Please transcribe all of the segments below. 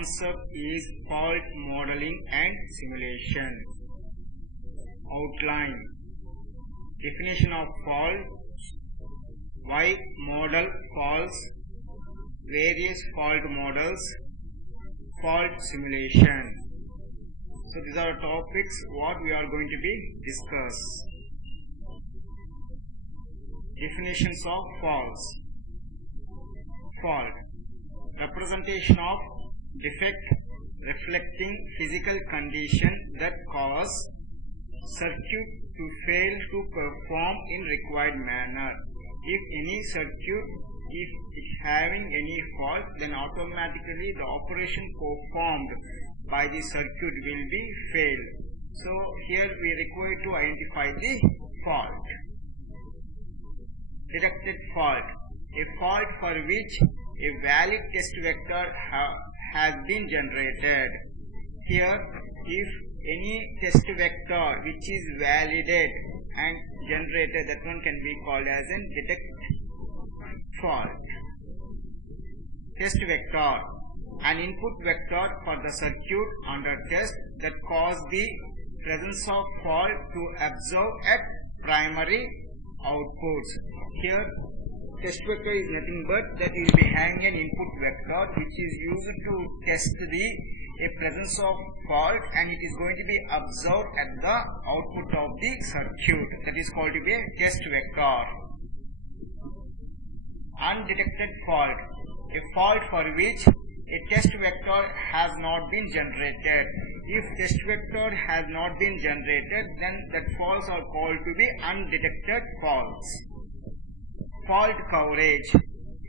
concept is fault modeling and simulation. Outline. Definition of fault. Why model faults. Various fault models. Fault simulation. So these are topics what we are going to be discuss. Definitions of faults. Fault. Representation of defect reflecting physical condition that cause circuit to fail to perform in required manner. If any circuit if having any fault, then automatically the operation performed by the circuit will be failed. So here we require to identify the fault. Detected fault. A fault for which a valid test vector has been generated. Here, if any test vector which is validated and generated, that one can be called as a detected fault. Test vector. An input vector for the circuit under test that cause the presence of fault to observe at primary outputs. Here, test vector is nothing but that will be having an input vector which is used to test a presence of fault, and it is going to be observed at the output of the circuit. That is called to be a test vector. Undetected fault. A fault for which a test vector has not been generated. If test vector has not been generated, then that faults are called to be undetected faults. Fault coverage.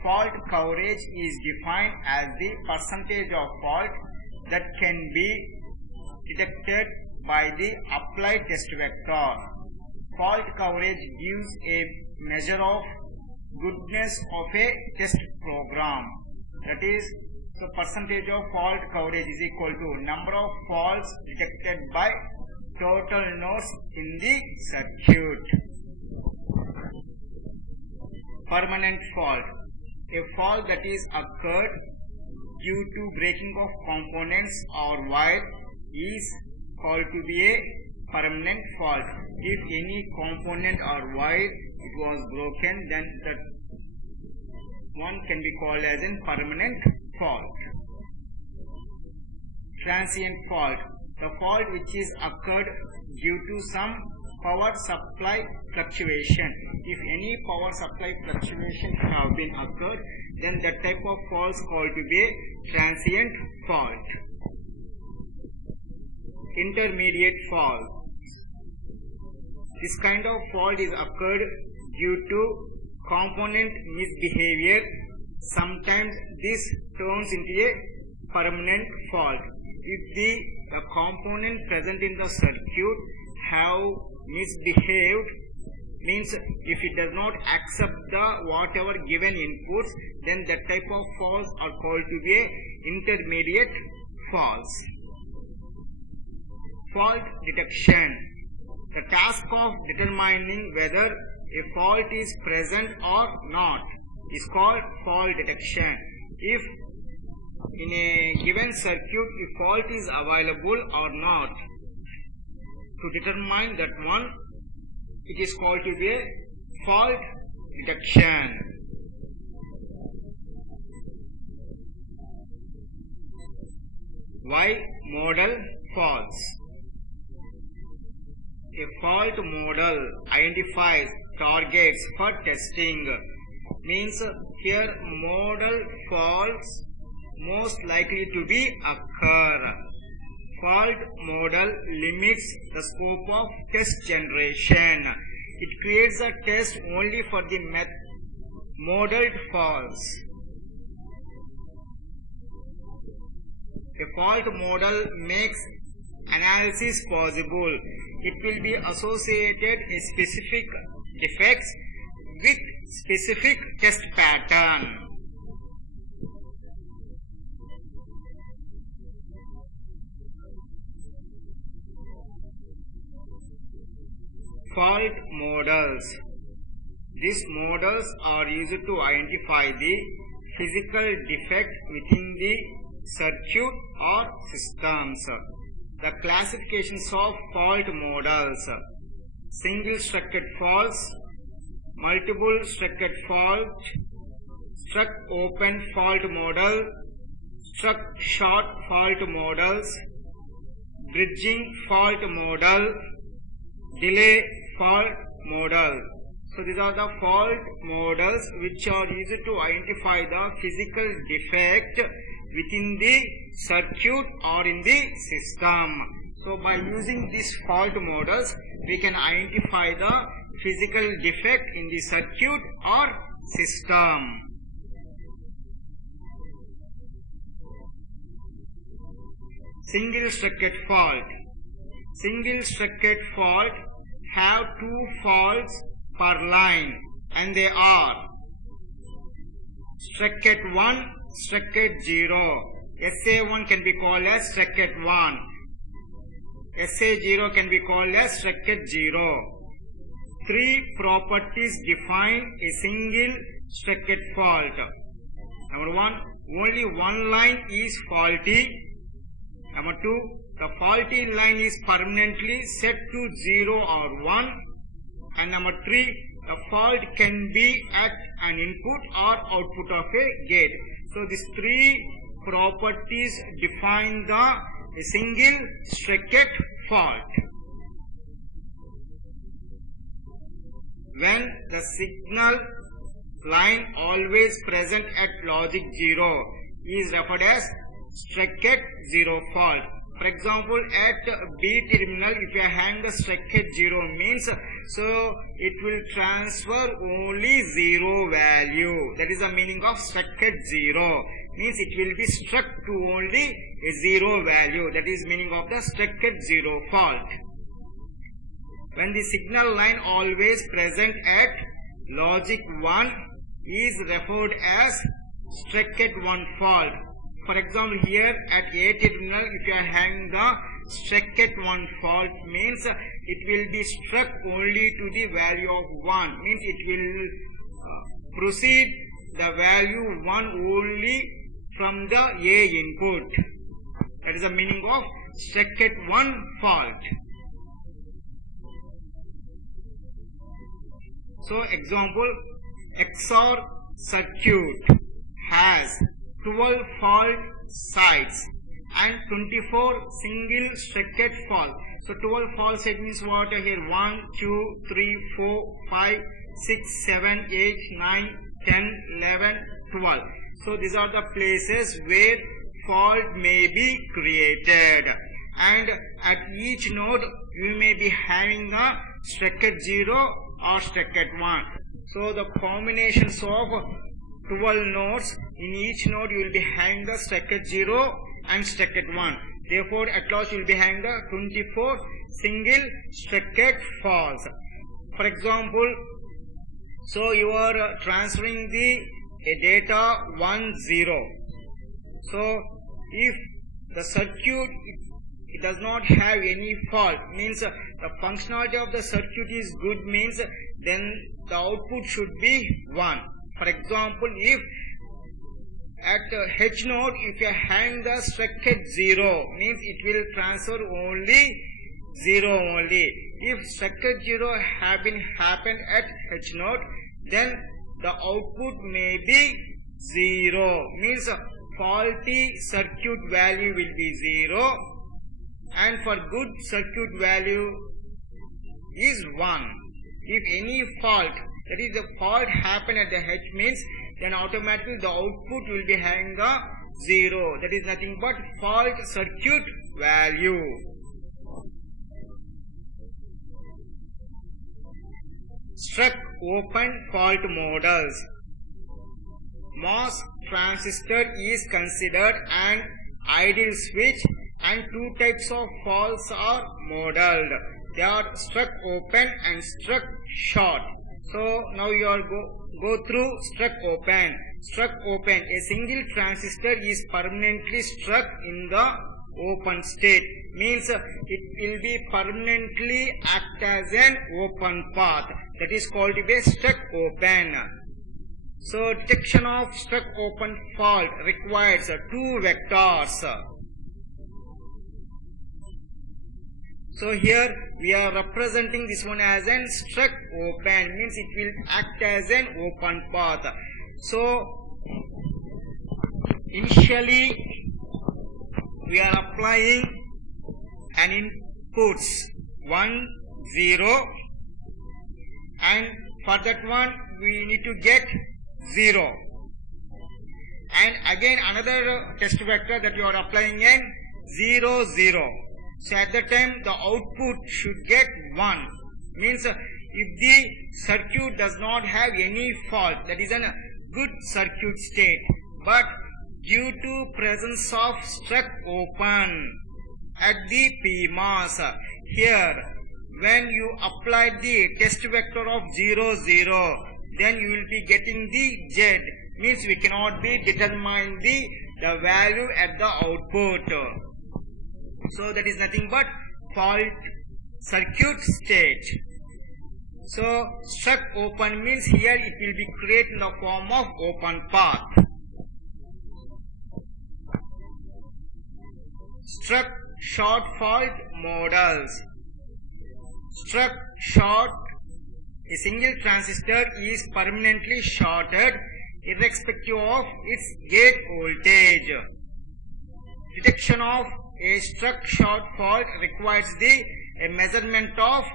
Fault coverage is defined as the percentage of fault that can be detected by the applied test vector. Fault coverage gives a measure of goodness of a test program. That is, the percentage of fault coverage is equal to number of faults detected by total nodes in the circuit. Permanent fault. A fault that is occurred due to breaking of components or wire is called to be a permanent fault. If any component or wire it was broken, then that one can be called as a permanent fault. Transient fault. The fault which is occurred due to some power supply fluctuation. If any power supply fluctuation have been occurred, then that type of fault is called to be a transient fault. Intermediate fault. This kind of fault is occurred due to component misbehavior. Sometimes this turns into a permanent fault. If the component present in the circuit have misbehaved, means if it does not accept the whatever given inputs, then that type of faults are called to be intermediate faults. Fault detection. The task of determining whether a fault is present or not is called fault detection. If in a given circuit a fault is available or not, to determine that one, it is called to be a fault detection. Why model faults? A fault model identifies targets for testing. Means here model faults most likely to be occur. Fault model limits the scope of test generation. It creates a test only for the modeled faults. A fault model makes analysis possible. It will be associated specific defects with specific test pattern. Fault models. These models are used to identify the physical defect within the circuit or systems. The classifications of fault models: single structured faults, multiple structured fault, struck open fault model, struck short fault models, bridging fault model, delay fault model. So these are the fault models which are used to identify the physical defect within the circuit or in the system. So by using these fault models, we can identify the physical defect in the circuit or system. Single structured fault. Single structured fault have two faults per line, and they are structured 1, structured 0. SA1 can be called as structured 1. SA0 can be called as structured 0. Three properties define a single structured fault. Number 1, only one line is faulty. Number 2, the faulty line is permanently set to 0 or 1. And number 3, the fault can be at an input or output of a gate. So these three properties define the single structured fault. When the signal line always present at logic 0 is referred as structured 0 fault. For example, at B terminal, if you hang the structured 0 means, so it will transfer only 0 value. That is the meaning of structured 0. Means it will be struck to only a 0 value. That is meaning of the structured 0 fault. When the signal line always present at logic 1 is referred as structured 1 fault. For example, here at A terminal, if you hang the structured 1 fault means it will be struck only to the value of 1. Means it will proceed the value 1 only from the A input. That is the meaning of structured 1 fault. So example, XOR circuit has 12 fault sides and 24 single structured faults. So 12 fault sides means what here? 1, 2, 3, 4, 5, 6, 7, 8, 9, 10, 11, 12. So these are the places where fault may be created. And at each node you may be having the structured 0 or structured 1. So the combinations of 12 nodes, in each node you will be having the structured 0 and structured 1. Therefore, at last you will be having the 24 single structured faults. For example, so you are transferring the data 1, 0. So if the circuit it does not have any fault, means the functionality of the circuit is good, means then the output should be 1. For example, if at H node, if you hang the structured 0, means it will transfer only 0 only. If structured 0 have been happened at H node, then the output may be 0. Means faulty circuit value will be 0, and for good circuit value is 1. If any fault, that is the fault happen at the H means, then automatically the output will be having the 0. That is nothing but fault circuit value. Struck open fault models. MOS transistor is considered an ideal switch, and two types of faults are modeled. They are struck open and struck short. So now you are go through struck open. Struck open, a single transistor is permanently struck in the open state. Means it will be permanently act as an open path. That is called to be struck open. So detection of struck open fault requires two vectors. So here we are representing this one as an struck open, means it will act as an open path. So initially we are applying an inputs 1 0, and for that one we need to get 0, and again another test vector that you are applying in 0 0. So at that time the output should get 1, means if the circuit does not have any fault, that is a good circuit state, but due to presence of struck open at the PMOS, here when you apply the test vector of 0 0, then you will be getting the Z, means we cannot be determine the value at the output. So that is nothing but fault circuit state. So struck open means here it will be created in the form of open path. Struck short fault models. Struck short, a single transistor is permanently shorted irrespective of its gate voltage. Detection of a struck short fault requires a measurement of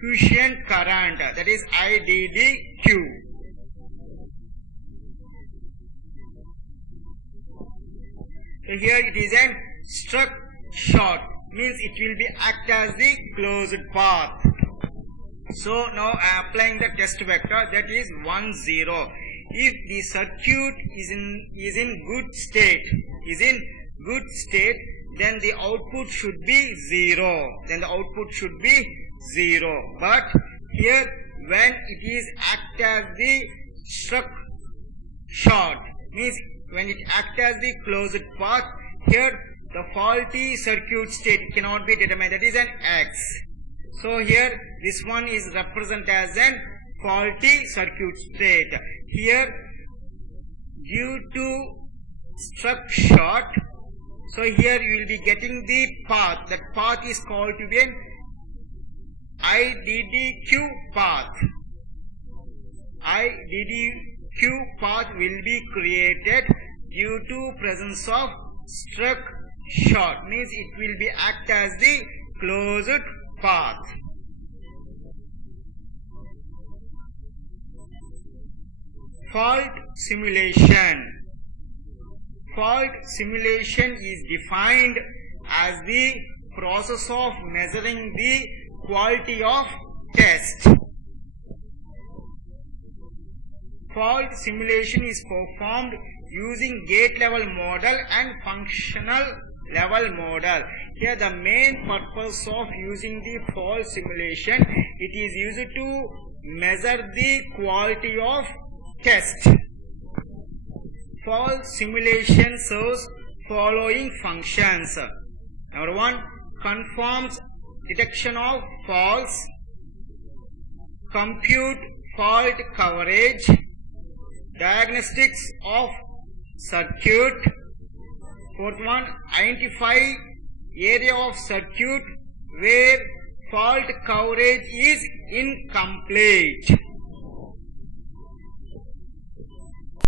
quiescent current, that is IDDQ. So here it is an struck short, means it will be act as the closed path. So now I am applying the test vector, that is 1 0. If the circuit is in good state, then the output should be 0. But here when it is act as the struck short, means when it act as the closed path, here the faulty circuit state cannot be determined, that is an X. So here this one is represented as an faulty circuit state. Here due to struck short, so here you will be getting the path. That path is called to be an IDDQ path. IDDQ path will be created due to presence of struck short, means it will be act as the closed path. Fault simulation. Fault simulation is defined as the process of measuring the quality of test. Fault simulation is performed using gate level model and functional level model. Here the main purpose of using the fault simulation, it is used to measure the quality of test. Fault simulation serves following functions. Number 1, confirms detection of faults, compute fault coverage, diagnostics of circuit. Fourth one, identify area of circuit where fault coverage is incomplete.